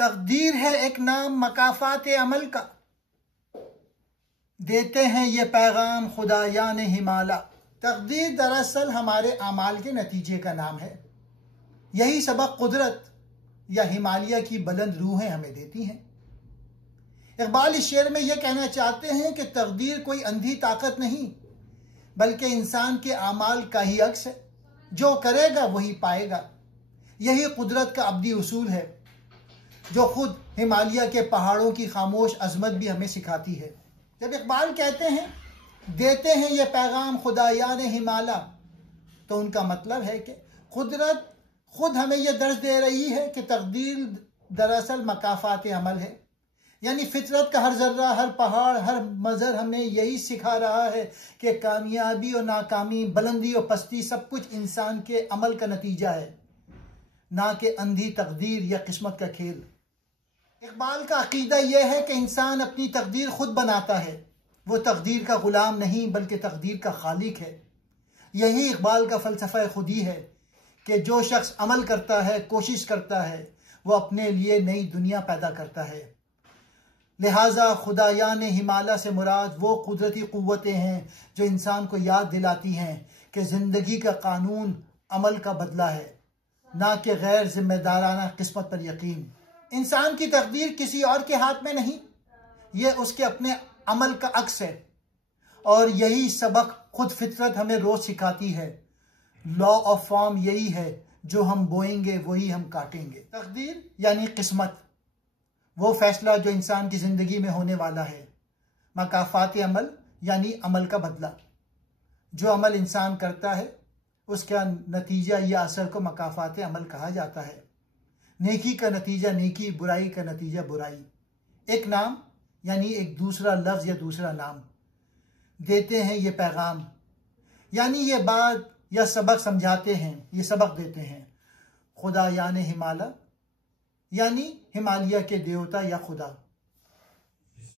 तकदीर है एक नाम मकाफात अमल का, देते हैं ये पैगाम खुदायान हिमाला। तकदीर दरअसल हमारे अमाल के नतीजे का नाम है। यही सबक कुदरत या हिमालय की बुलंद रूहें हमें देती हैं। इकबाल इस शेर में यह कहना चाहते हैं कि तकदीर कोई अंधी ताकत नहीं, बल्कि इंसान के अमाल का ही अक्स है। जो करेगा वही पाएगा। यही कुदरत का अब्दी उसूल है, जो खुद हिमालय के पहाड़ों की खामोश अजमत भी हमें सिखाती है। जब इकबाल कहते हैं देते हैं ये पैगाम खुदायान हिमाला, तो उनका मतलब है कि कुदरत खुद हमें यह दर्ज दे रही है कि तकदीर दरअसल मकाफात अमल है। यानी फितरत का हर जर्रा, हर पहाड़, हर मंजर हमें यही सिखा रहा है कि कामयाबी और नाकामी, बुलंदी और पस्ती सब कुछ इंसान के अमल का नतीजा है, ना कि अंधी तकदीर या किस्मत का खेल। इकबाल का अकीदा यह है कि इंसान अपनी तकदीर खुद बनाता है। वो तकदीर का गुलाम नहीं, बल्कि तकदीर का खालिक है। यही इकबाल का फ़लसफ़ा खुदी है कि जो शख्स अमल करता है, कोशिश करता है, वो अपने लिए नई दुनिया पैदा करता है। लिहाजा खुदायान हिमालय से मुराद वो कुदरती क़ुव्वतें हैं जो इंसान को याद दिलाती हैं कि ज़िंदगी का कानून अमल का बदला है, ना कि गैर जिम्मेदाराना किस्मत पर यकीन। इंसान की तकदीर किसी और के हाथ में नहीं, ये उसके अपने अमल का अक्स है। और यही सबक खुद फितरत हमें रोज सिखाती है। लॉ ऑफ फॉर्म यही है, जो हम बोएंगे वही हम काटेंगे। तकदीर यानी किस्मत, वो फैसला जो इंसान की जिंदगी में होने वाला है। मकाफात अमल यानी अमल का बदला। जो अमल इंसान करता है उसका नतीजा या असर को मकाफात अमल कहा जाता है। नेकी का नतीजा नेकी, बुराई का नतीजा बुराई। एक नाम यानी एक दूसरा लफ्ज या दूसरा नाम। देते हैं ये पैगाम यानी ये बात या सबक समझाते हैं, ये सबक देते हैं। खुदायान हिमालय यानी हिमालय के देवता या खुदा।